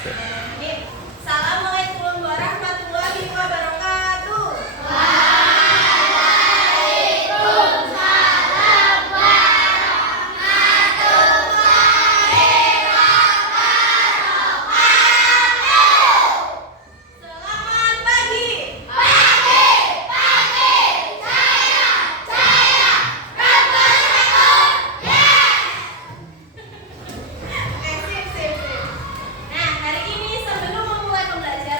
Ini, Assalamualaikum warahmatullahi wabarakatuh. Selamat pagi. Sip. Nah, hari ini sebelum memulai pembelajaran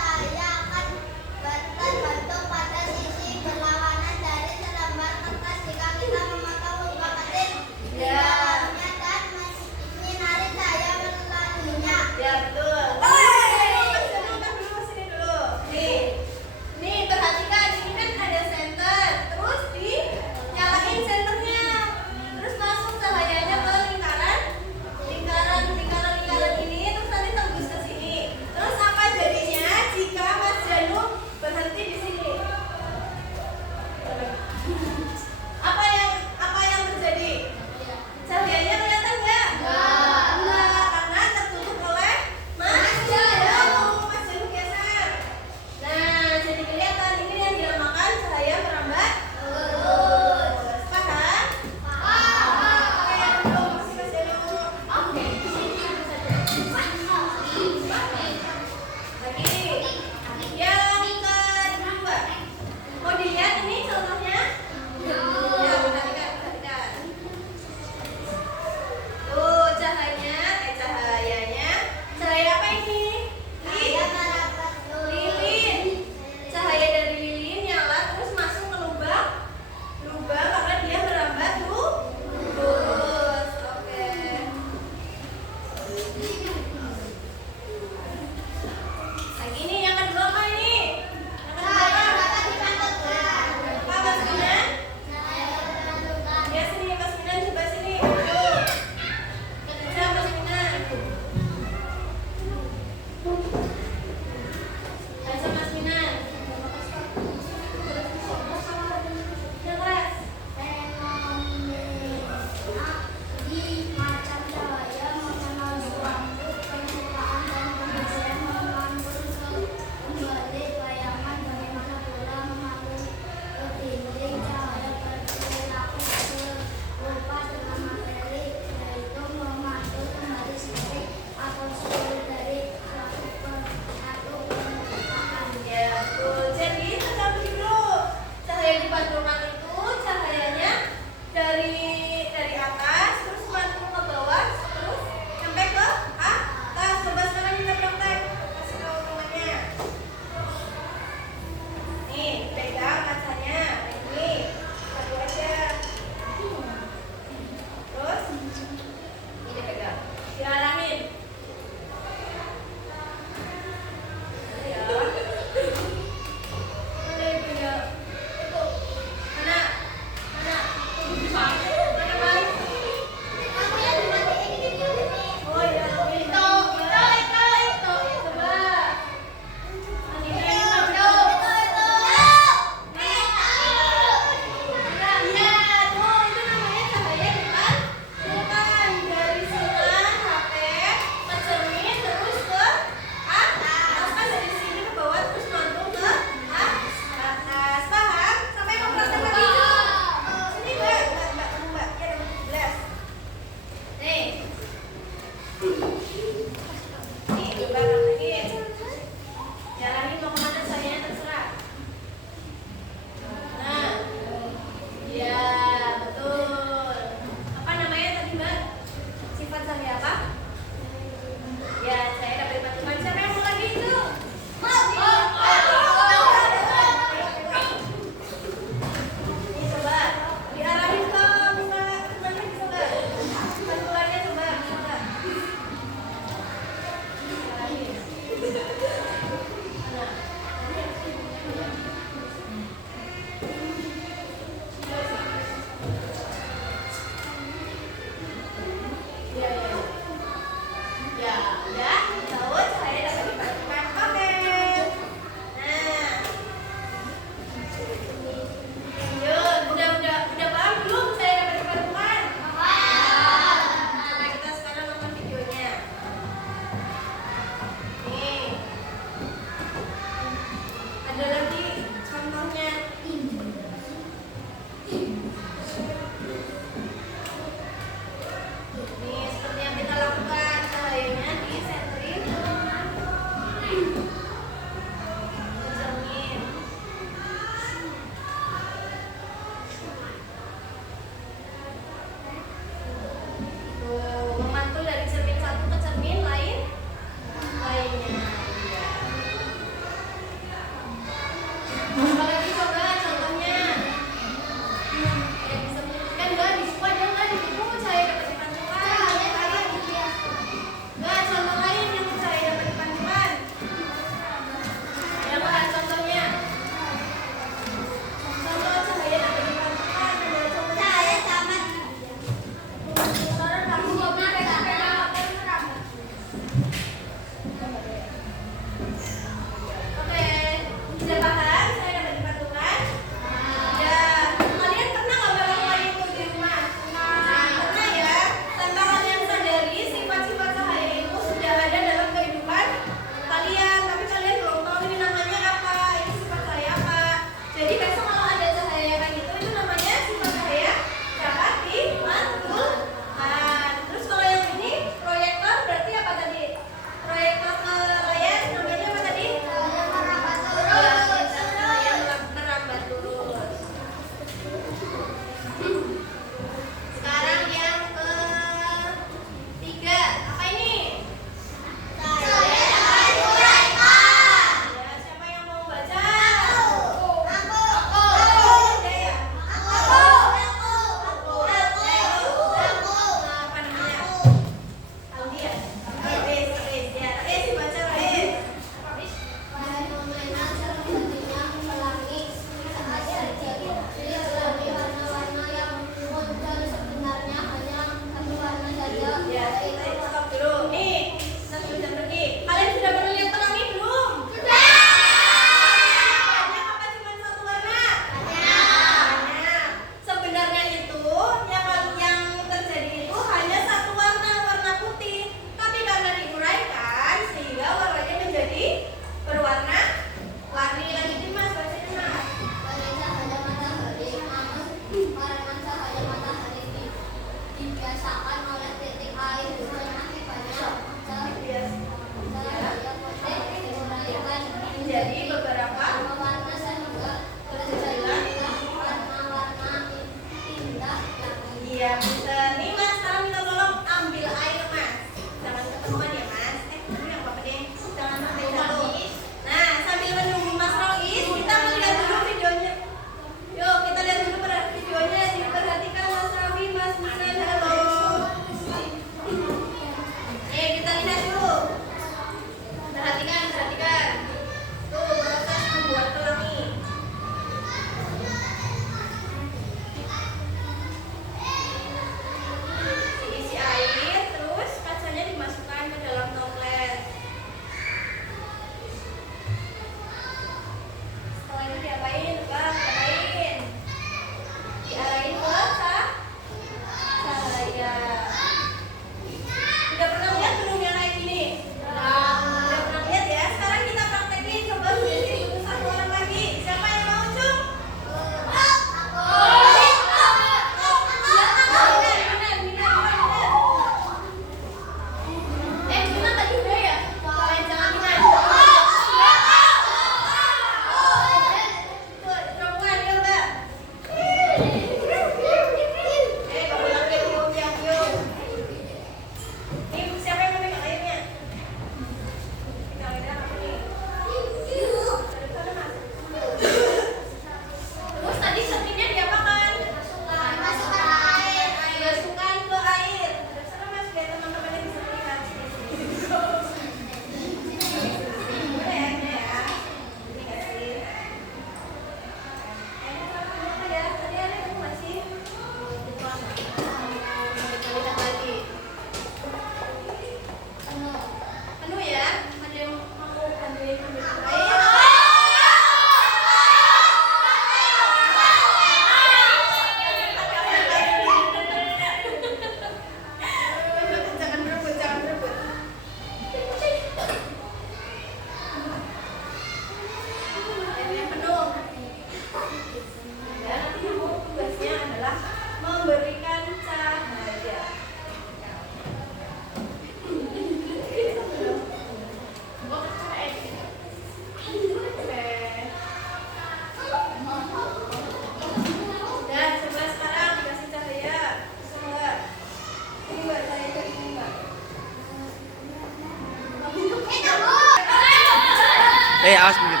Awas minggir.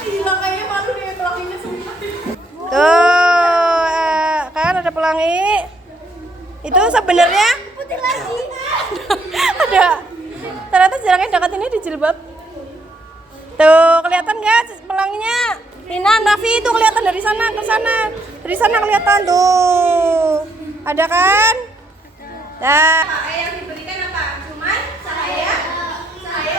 Hilang kayaknya malu nih pelanginya semua. Tuh, kan ada pelangi. Itu sebenarnya Putih lagi. ada. Ternyata jarangnya dekat ini di jilbab. Tuh, kelihatan nggak pelanginya? Tina, Raffi itu kelihatan dari sana ke sana. Dari sana kelihatan tuh. Ada kan? Nah, Yang diberikan apa? Cuman cahaya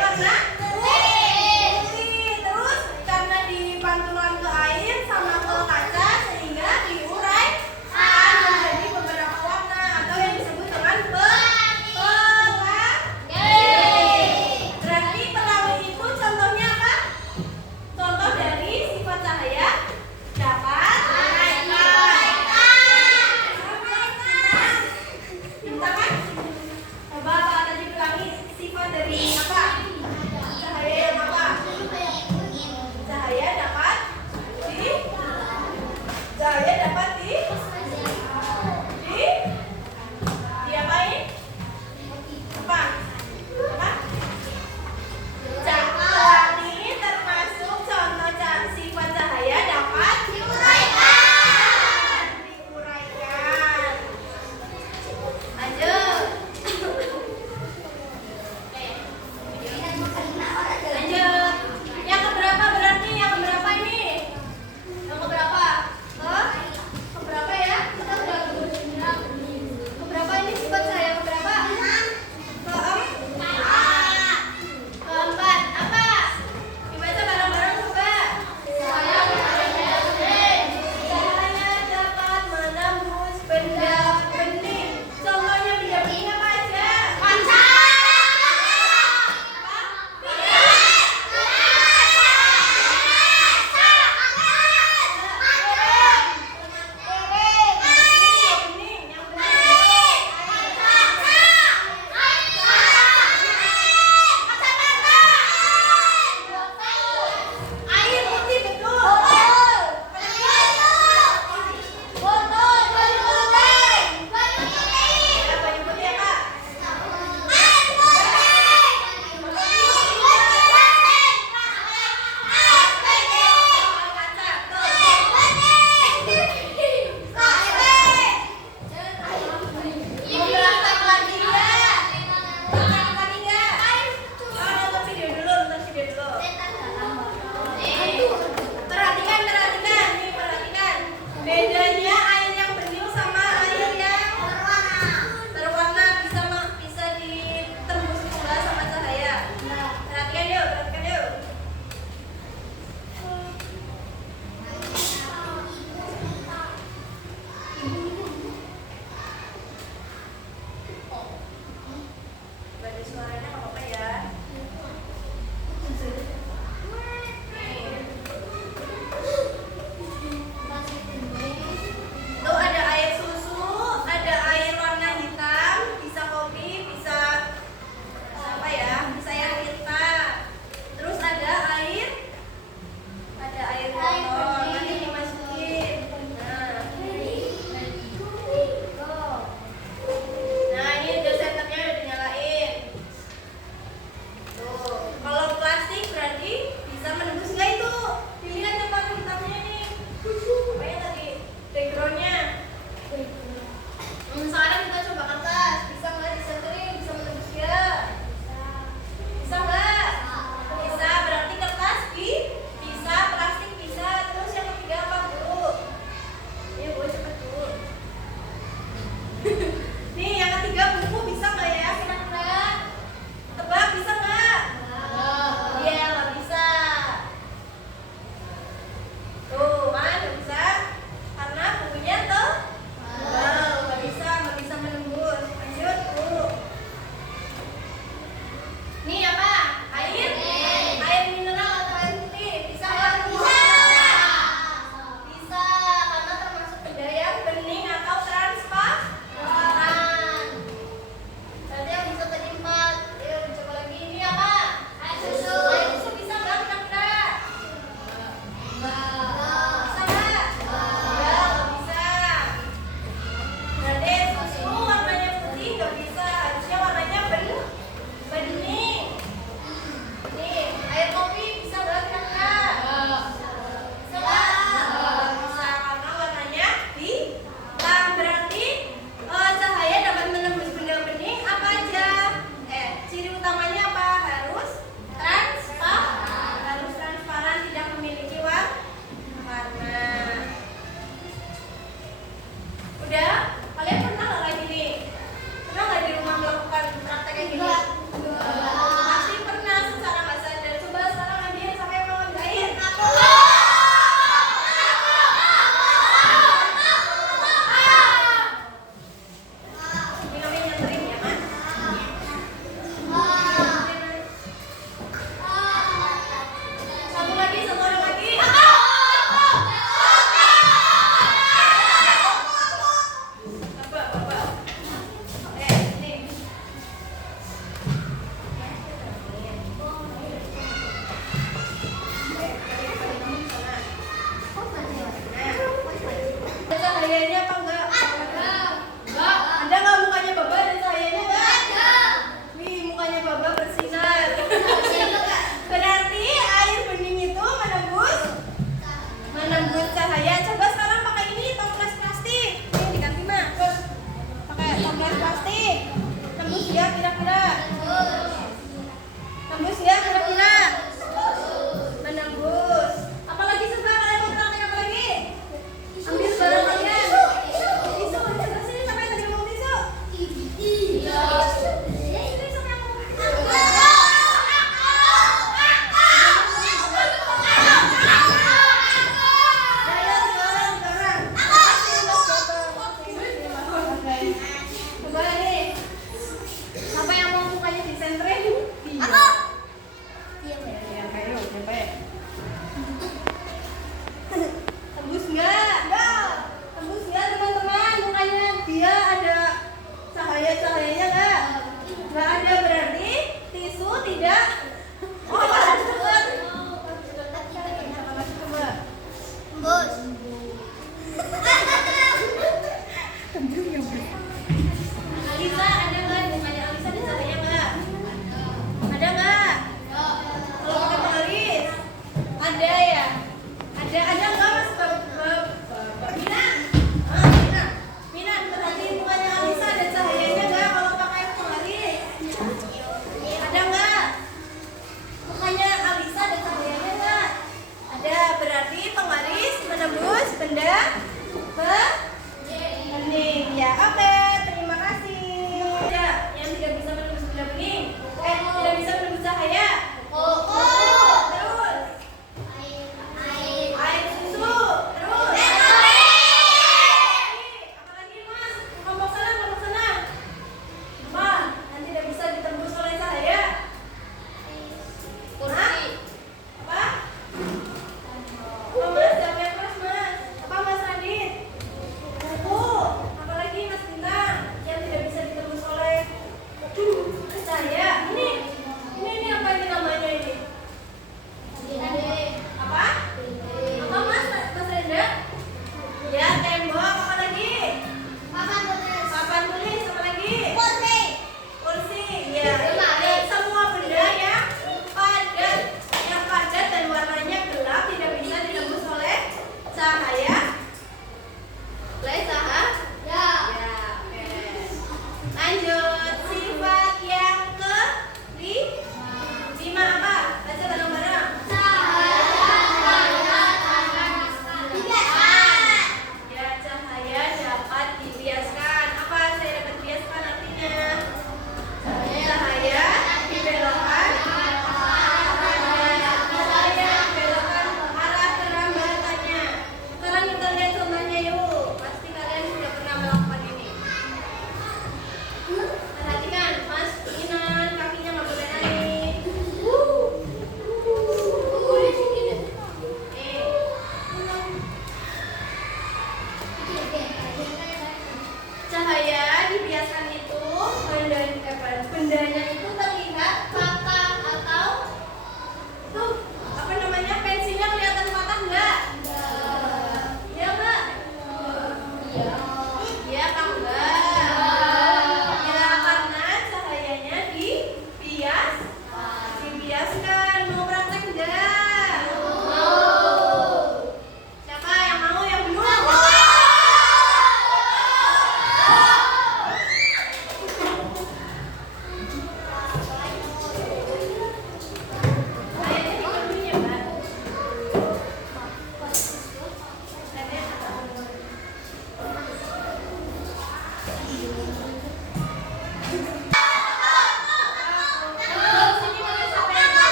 warna putih. Terus karena dipantulan ke air sama ke kaca sehingga diurai menjadi beberapa warna atau yang disebut dengan pelangi. Berarti pelangi itu contohnya apa? Contoh dari sifat cahaya dapat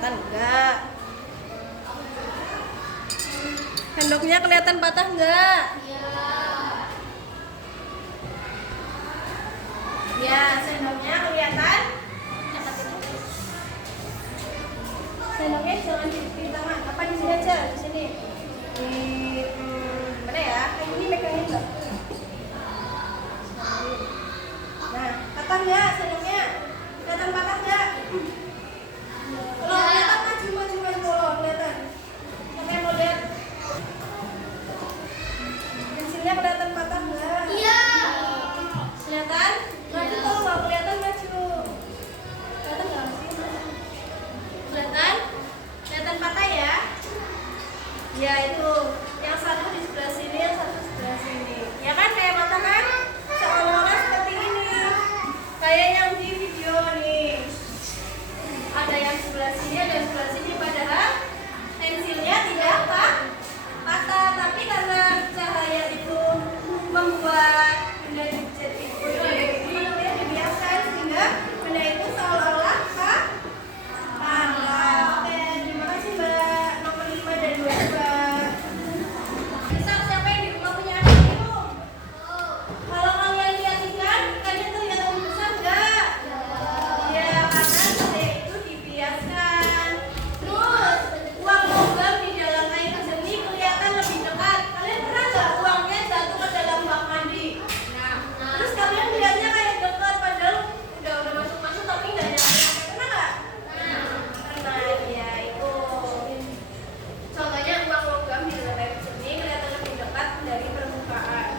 kelihatan enggak? Sendoknya kelihatan patah enggak? Ya, sendoknya kelihatan. Sendoknya jangan di tangan, apa di sini aja, di sini. Di mana ya? Kayak ini megangin enggak? Nah, patah enggak sendoknya? Kelihatan patah enggak? Kalau kelihatan maju kalau kelihatan. Sampai mau lihat. Pensilnya kelihatan patah enggak? Iya. Kelihatan? Maju kalau nggak kelihatan maju. Kelihatan nggak sih? Kelihatan? Kelihatan patah ya? Ya itu. Yang satu di sebelah sini, yang satu sebelah sini. Ya kan kayak patah kan? Seolah-olah seperti ini. Kayak yang di video nih. Ada yang sebelah sini, ada yang sebelah sini. Padahal pensilnya tidak patah, tapi karena cahaya itu membuat benda dicat itu dibiaskan sehingga benda itu seolah-olah patah. Oke, terima kasih Mbak. Nomor 5 dan 2 Mbak. Bisa siapa yang di rumah punya adik itu? Kalau kalian lihat ikan, ikannya terlihat besar nggak? Ya, karena benda itu dibiaskan. Terus uang logam di dalam air jernih kelihatan lebih dekat. Kalian pernah nggak uangnya jatuh ke dalam bak mandi? Terus kalian lihatnya kayak dekat, padahal udah masuk tapi nggak nyampe. Pernah nggak? Pernah, ya itu. Contohnya uang logam di dalam air jernih kelihatan lebih dekat dari permukaan.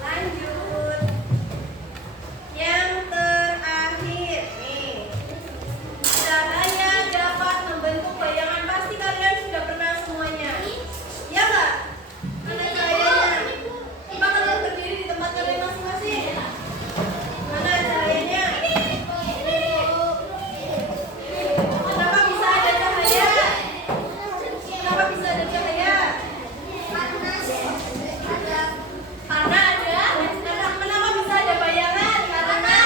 Lanjut. Yang terakhir nih. Cahaya dapat membentuk bayangan. Pasti kalian sudah pernah semuanya. Ya nggak? Mana cahayanya? Coba kalian berdiri di tempat kalian masing-masing. Mana cahayanya? Kenapa bisa ada cahaya? Kenapa bisa ada cahaya? Karena ada. Kenapa bisa ada bayangan? Karena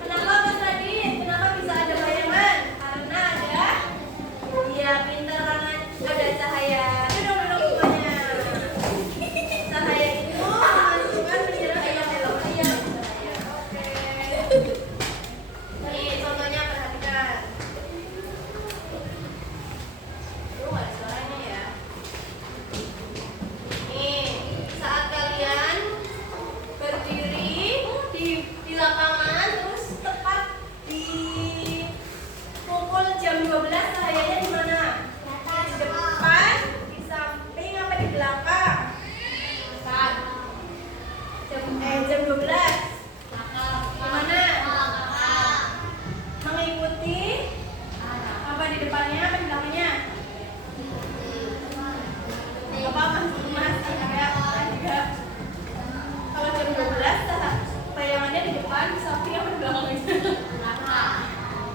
kenapa Mas Radit? Kenapa bisa ada bayangan? Karena ada. Iya, pintar karena ada cahaya. Duduk semuanya. Cahaya itu memasukkan penyerang dalam cahaya. Oke. Nih, contohnya perhatikan. Nggak ada suaranya ya. Nih, saat kalian berdiri di lapangan terus tepat di pukul jam 12 cahayanya di mana? Di depan, di samping, apa di belakang? Jam 12. Di mana? Mengikuti apa di depannya, apa di belakangnya? Apa mas juga. Kalau jam 12 bayangannya di depan, di samping, apa di belakangnya?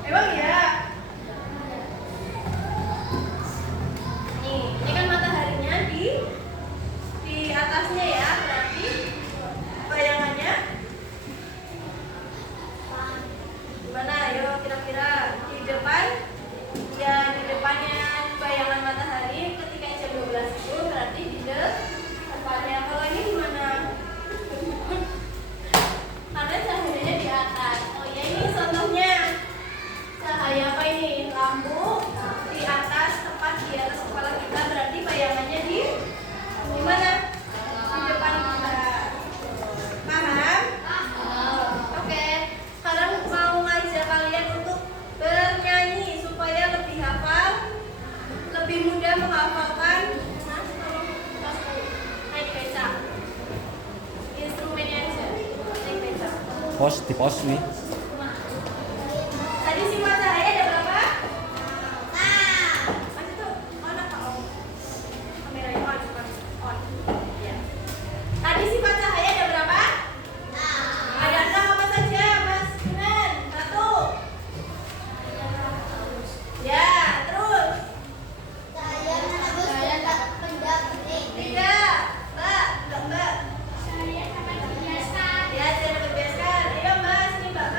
Emang ya? Nih, ini kan mataharinya di atasnya ya, berarti bayangannya di mana? Ayo kira-kira di depan. Ya, di depannya bayangan matahari ketika jam 12 itu berarti di depannya. Kalau ini di mana? Karena cahayanya di atas. Oh ya, ini contohnya. Cahaya apa ini? Lampu di atas, tepat di atas kepala kita, berarti bayangannya di mana? Di depan kita. Paham? Oke. Sekarang mau ngajak kalian untuk bernyanyi supaya lebih hafal, lebih mudah menghafalkan. Mas, tolong naik beca. Instrumennya aja, naik beca. Di pos nih. Tadi sifat cahaya ada berapa? Mas itu on apa on? Kameranya on. Ya. Tadi sifat cahaya ada berapa? Ada 6 apa saja, Mas? Benar. 1. Ya, terus. 3. Mbak. Ya, cara membiasakan. Ayo Mbak, sini Mbak.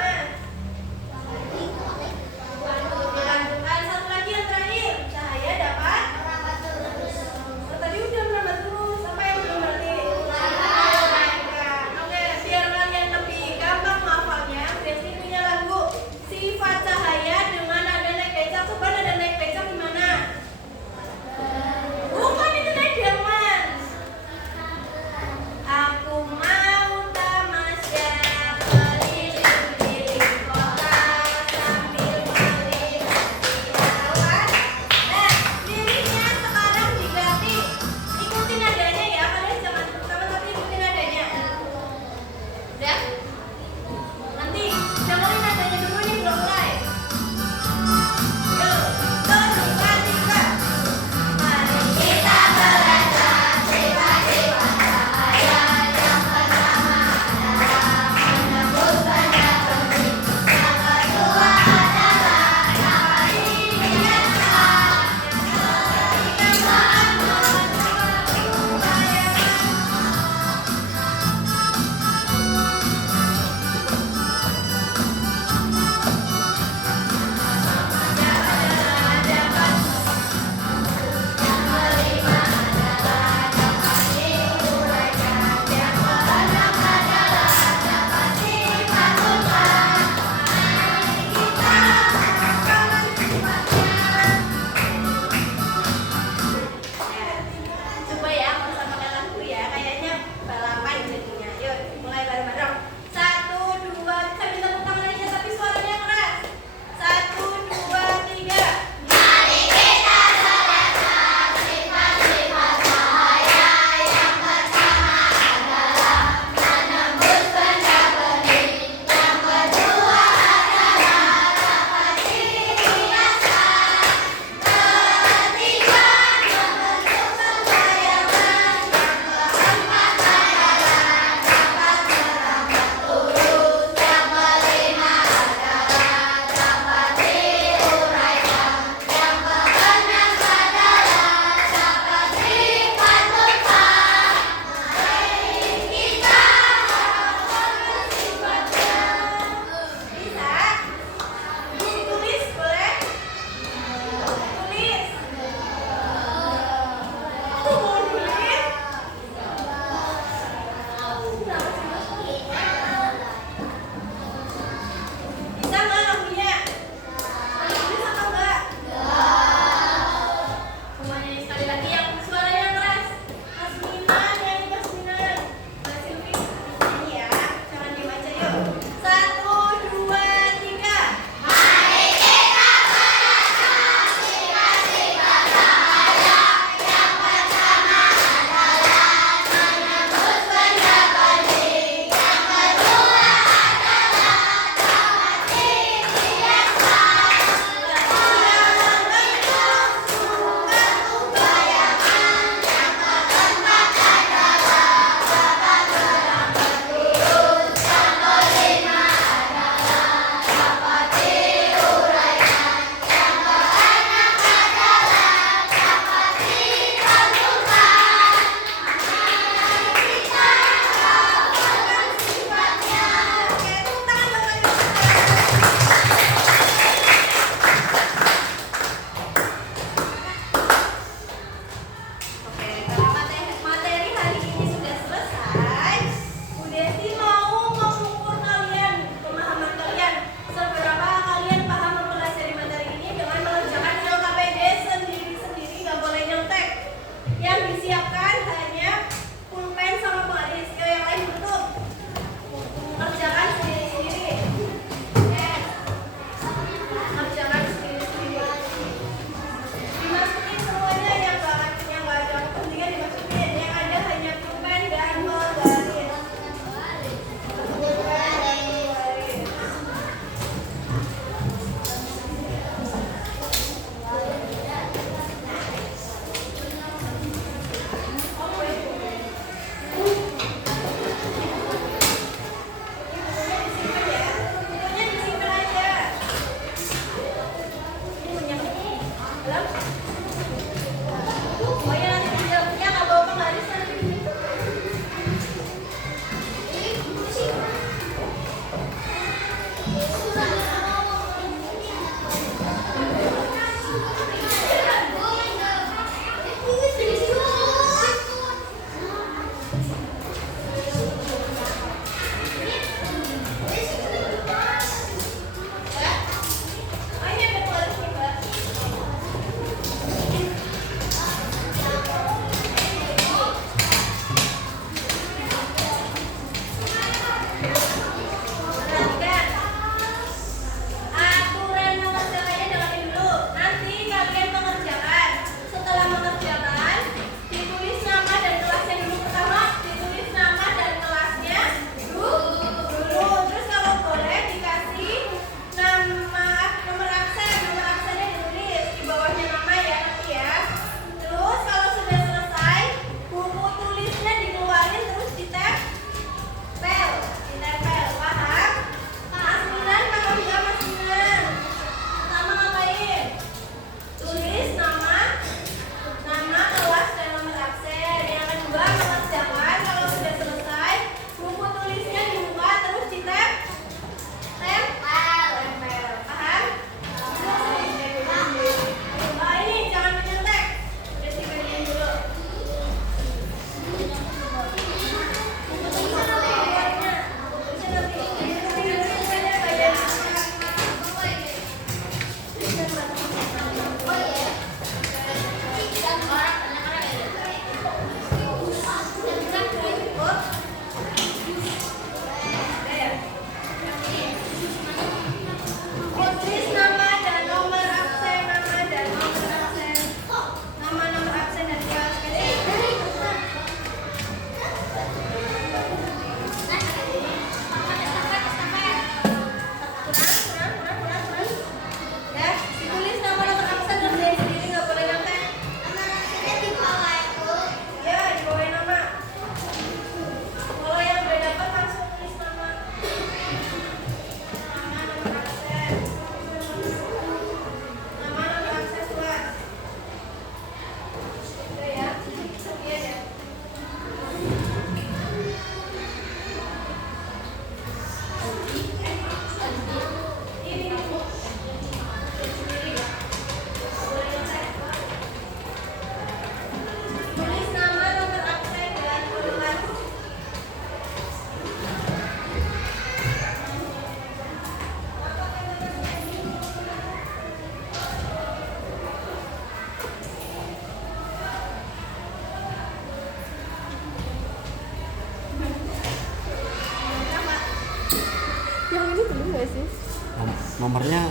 nomornya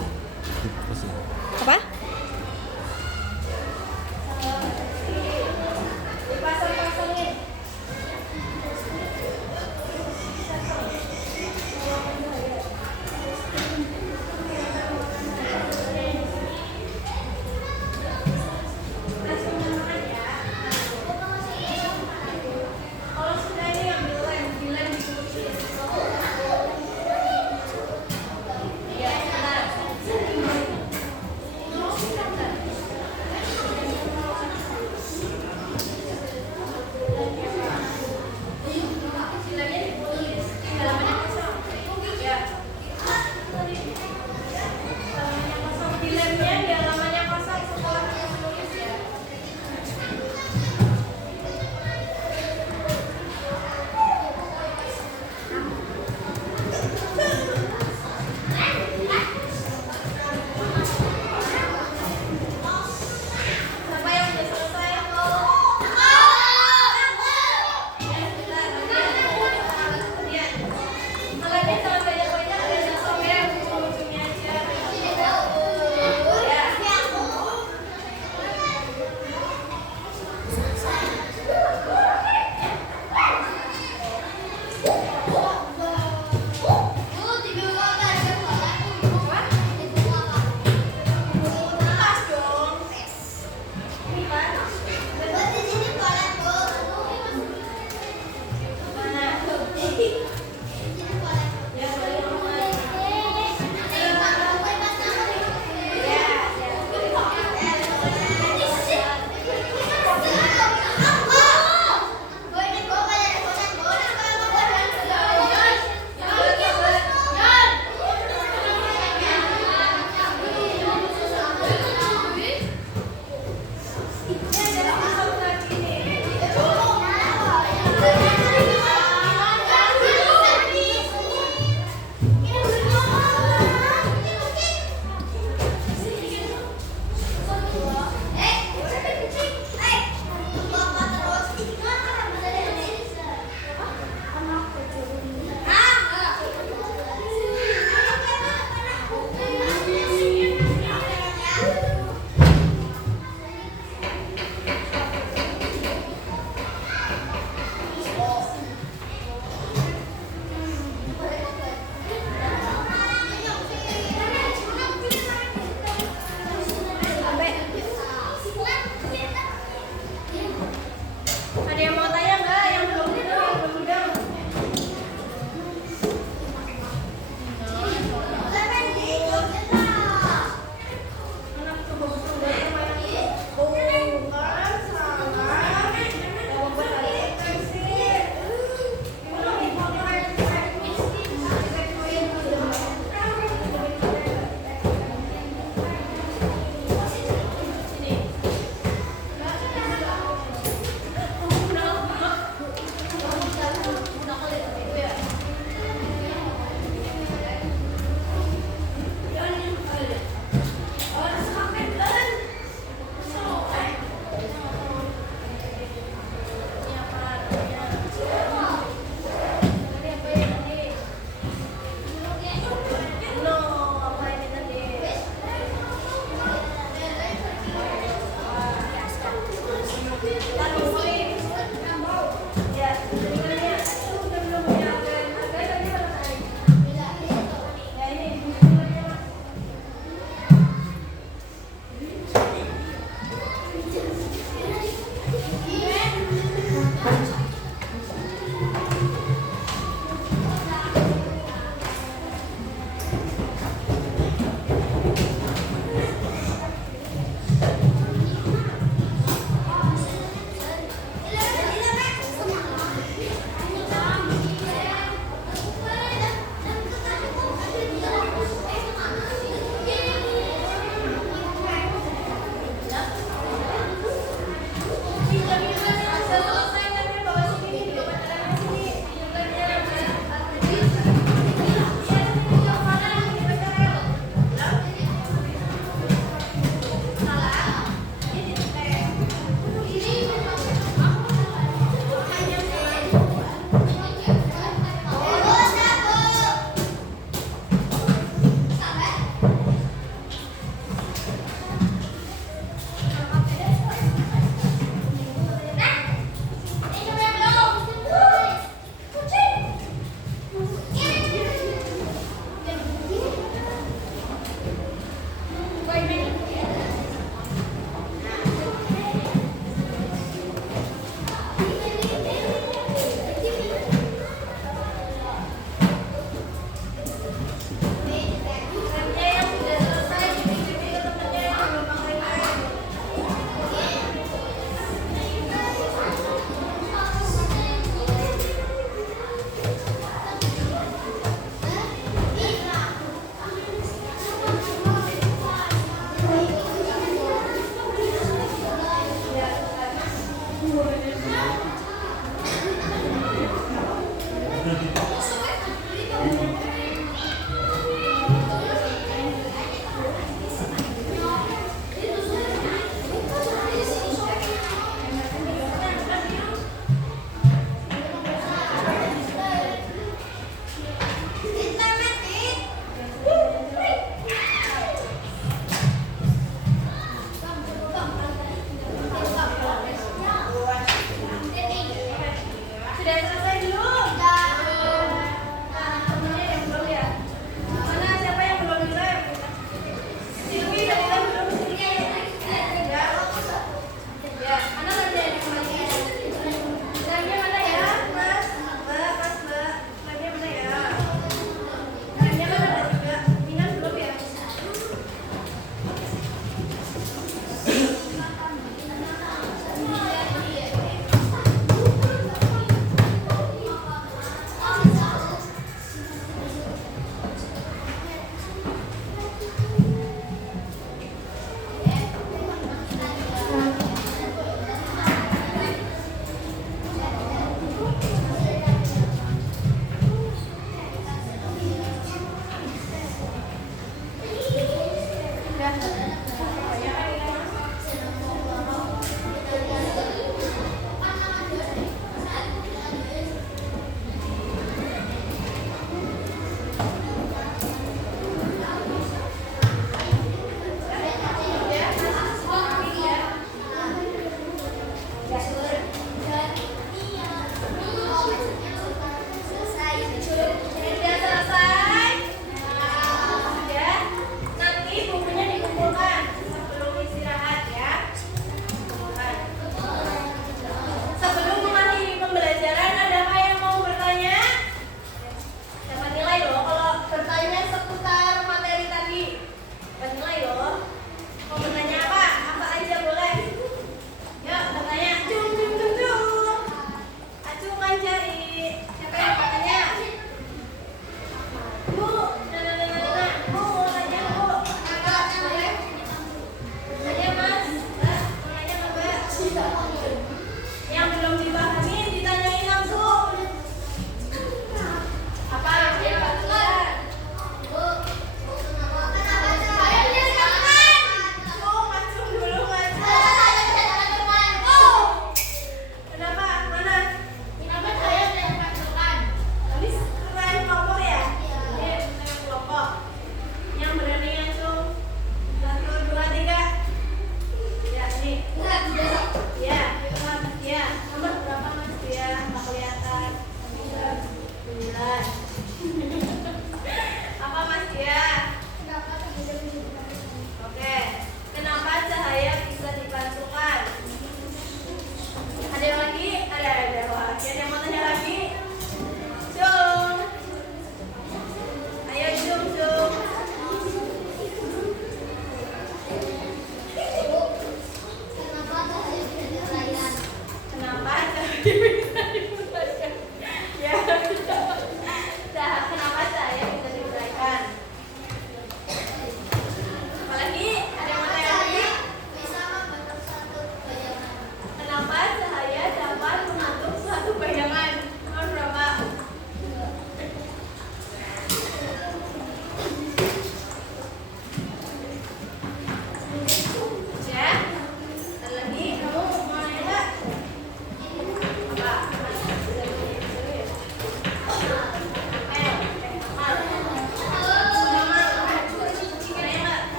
terus ya. Apa? Dipasang-pasangin. Kalau sudah ini ambil lem, dilem di kursi. Ya, benar.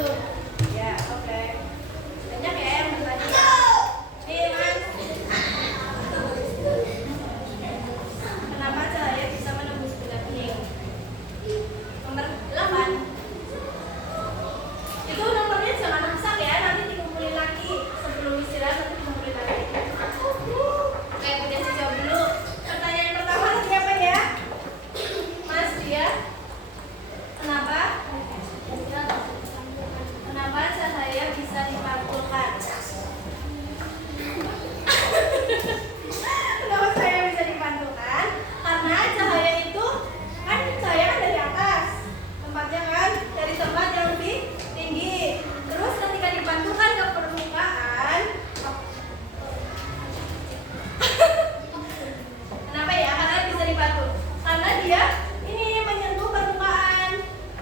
tuh? Ya, oke. Banyak ya yang bertanya. Nih, Mas. Kenapa cahaya bisa menembus benda kening? Nomor 8. Itu nomornya jangan rusak ya, nanti dikumpulin lagi. Sebelum istirahat nanti dikumpulin lagi. Oke, udah dijawab dulu. Pertanyaan pertama tadi apa ya? Mas dia. Kenapa? Kenapa cahaya bisa dipantulkan? Kenapa cahaya bisa dipantulkan? Karena cahaya itu kan cahaya kan dari atas, tempatnya kan dari tempat yang lebih tinggi. Terus ketika dipantulkan ke permukaan, kenapa ya? Karena bisa dipantul. Karena dia ini menyentuh permukaan.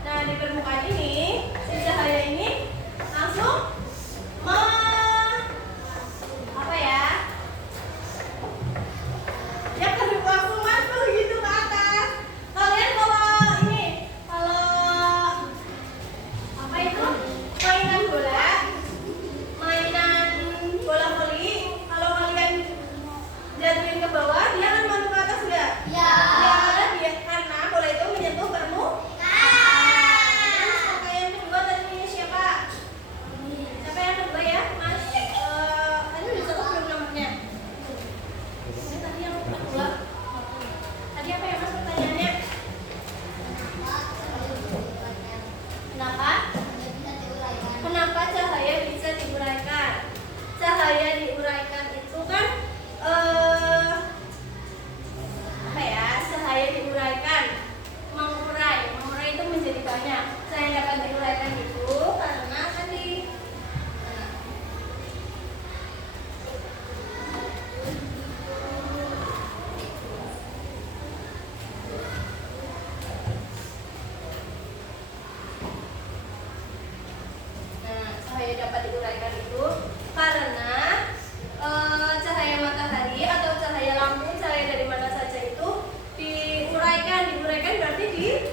Nah, di permukaan ini si cahaya ini langsung apa ya? Ya kan langsung masuk gitu ke atas. Kalian kalau ini apa itu? Mainan bola voli, kalau kalian jatuhin ke bawah, dia akan masuk ke atas enggak? Ya, karena bola itu menyentuh permukaan. Terus pertanyaan kedua tadi siapa? Siapa yang kedua ya, Mas? Tadi udah satu belum nomornya? Ini tadi yang kedua. Tadi apa ya, Mas, pertanyaannya? Kenapa? Kenapa cahaya bisa diuraikan? Cahaya diuraikan itu kan apa ya? Cahaya diuraikan, mengurai itu menjadi banyak. Cahaya dapat diuraikan itu karena tadi cahaya dapat diuraikan itu karena cahaya matahari atau cahaya lampu, cahaya dari mana saja itu diuraikan berarti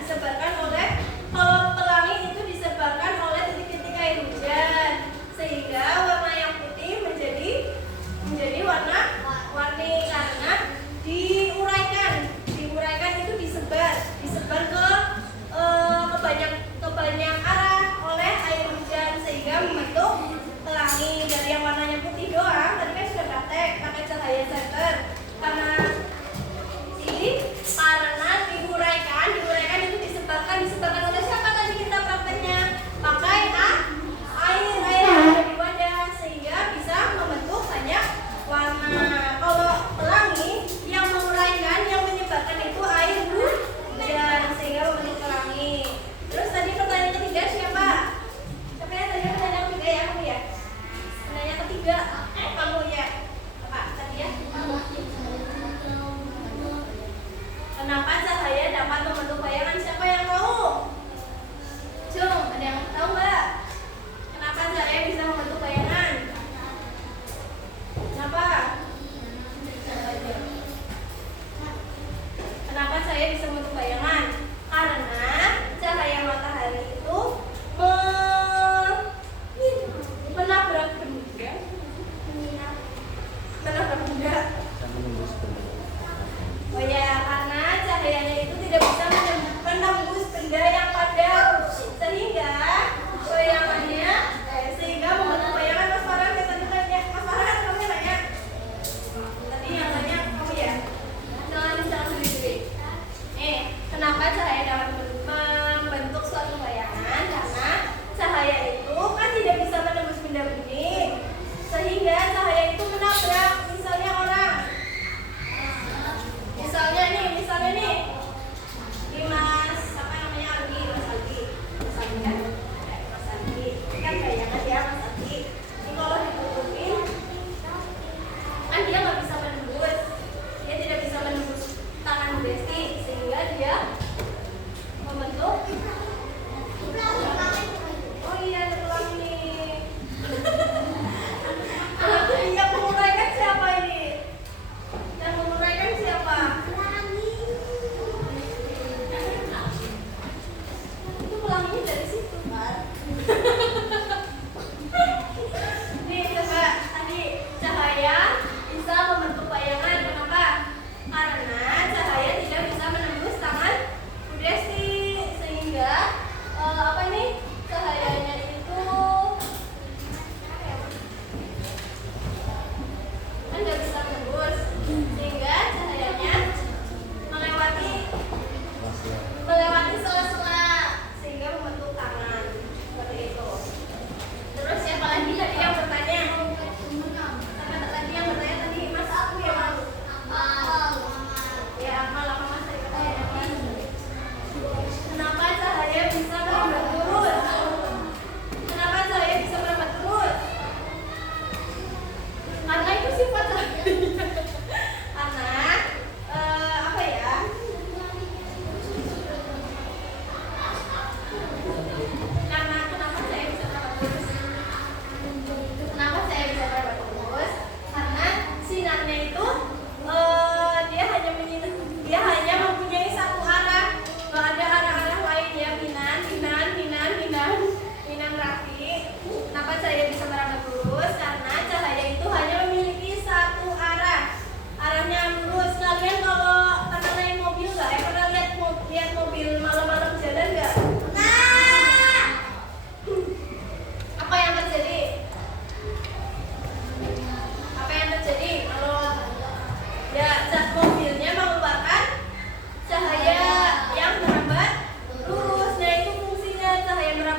disebarkan oleh, kalau pelangi itu disebarkan oleh titik-titik air hujan, sehingga warna yang putih menjadi warna-warni karena diuraikan itu disebar ke banyak arah oleh air hujan sehingga membentuk pelangi. Dari yang warnanya putih doang tadi kan sudah praktek pakai cahaya center, karena diuraikan itu disebar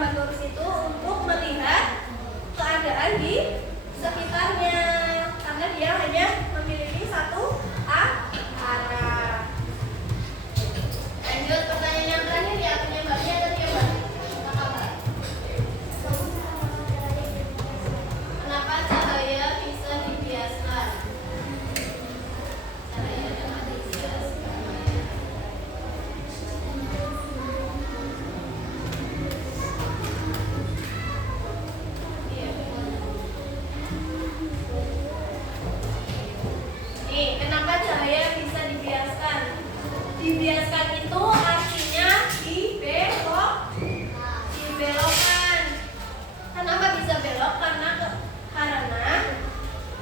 perambat lurus itu untuk melihat keadaan di sekitarnya, karena dia hanya memiliki satu arah. Lanjut pertanyaan yang terakhir ya, punya Mbaknya tadi ya Mbak. Apa kabar? Kenapa cahaya bisa dibiaskan? Cahaya dengan dibiaskan. Nih, kenapa cahaya bisa dibiaskan? Dibiaskan itu artinya dibelokkan. Kenapa bisa belok? Karena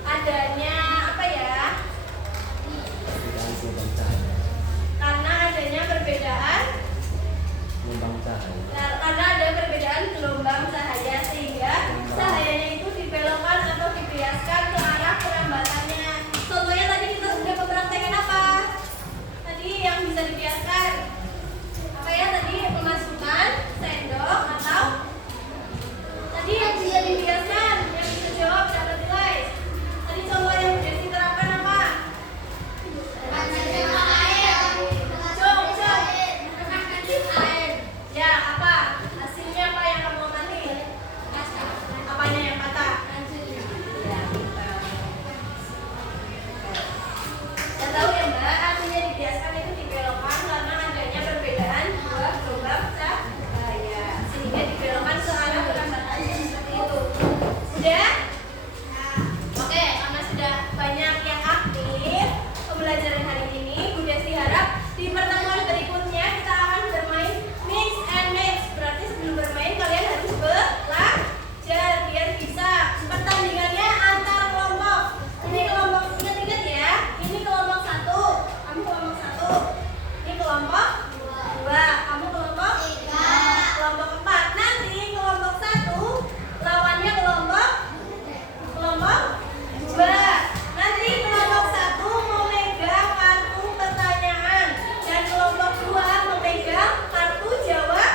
adanya apa ya? Perbedaan gelombang cahaya. Karena adanya perbedaan. Gelombang cahaya. Karena ada perbedaan gelombang cahaya sehingga cahayanya itu dibelokkan atau dibiaskan ke arah perambatannya. Contohnya tadi kita sudah mempraktekkan apa? Tadi yang bisa dibiaskan apa ya tadi? Memasukkan sendok atau tadi yang bisa dibiaskan yang bisa jawab dapat nilai. Tadi contoh yang sudah diterapkan apa? Ya, apa? Hasilnya apa yang kamu amati? Apanya yang patah? Ya, saya tahu ya Mbak, artinya dibiaskan itu dibelokkan karena adanya perbedaan dua gelombang cahaya sehingga dibelokkan ke arah perambatannya seperti itu. Sudah? Oke, karena sudah banyak yang aktif pembelajaran hari ini, Bu Desi harap di pertemuan berikutnya kita akan bermain mix and match. Berarti sebelum bermain kalian harus belajar biar bisa pertandingannya antar kelompok. Ini kelompok, ingat-ingat ya. Ini kelompok 1, kamu kelompok 1. Ini kelompok 2, kamu kelompok 3. Kelompok 4. Nanti kelompok 1 lawannya kelompok 2. Nanti kelompok 1 memegang kartu pertanyaan dan kelompok 2 memegang kartu jawaban.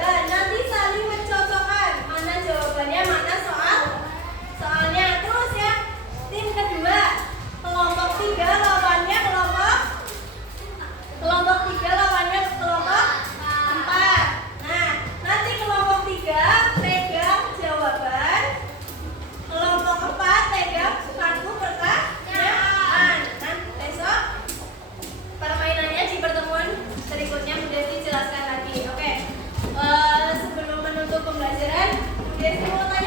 Nanti saling mencocokkan mana jawabannya, mana soalnya. Terus ya, tim kedua kelompok 3 lawannya kelompok 4. Nah, nanti kelompok 3 pegang jawaban, kelompok 4 pegang kartu pertanyaan. Nah, besok permainannya di pertemuan berikutnya Bu Desi jelaskan lagi. Oke. Sebelum menutup pembelajaran, Bu Desi mau tanya